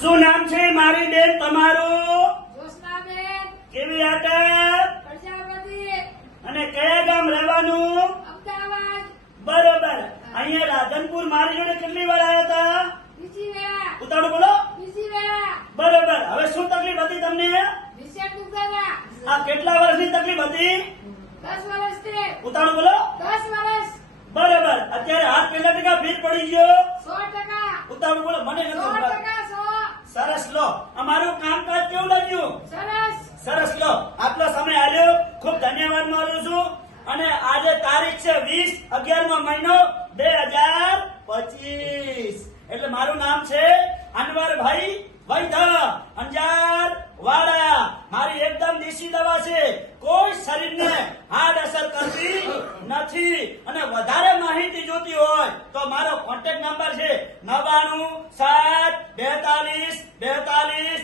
શું નામ છે મારી બેન તમારું? જોશનાબેન કેવી આદત પ્રજાપતિ અને કયા ગામ રહેવાનું? અમદાવાદ બરોબર. અહીંયા રાધનપુર મારી જોડે કેટલી વાર આવ્યા હતા? બીજી વેળા ઉતાળું બોલો. બીજી વેળા બરોબર. હવે શું તકલીફ હતી તમને? વિશે દુખતા આ કેટલા વર્ષની તકલીફ હતી? 10 વર્ષથી ઉતાળું બોલો. 10 વર્ષ બરોબર. અત્યારે હાથ કેટલા ટકા ફીટ પડી ગયો? 100%. ઉતાળું બોલો. મને નથી ખબર. 100%. સરસ લો. અમારું કામકાજ કેવું લાગ્યું? સરસ સરસ લો. આટલો સમય આલ્યો ખૂબ ધન્યવાદ માનું છું. અને આજે તારીખ છે 20/11 મહિનો 2025. એટલે મારું નામ છે અનવરભાઈ વૈધા, અંજાર વાડા. મારી એકદમ દેશી દવા છે, કોઈ શરીરને હાર્ડ અસર કરતી નથી. અને વધારે માહિતી જોતી હોય તો મારો કોન્ટેક્ટ નંબર છે 99 7 42 42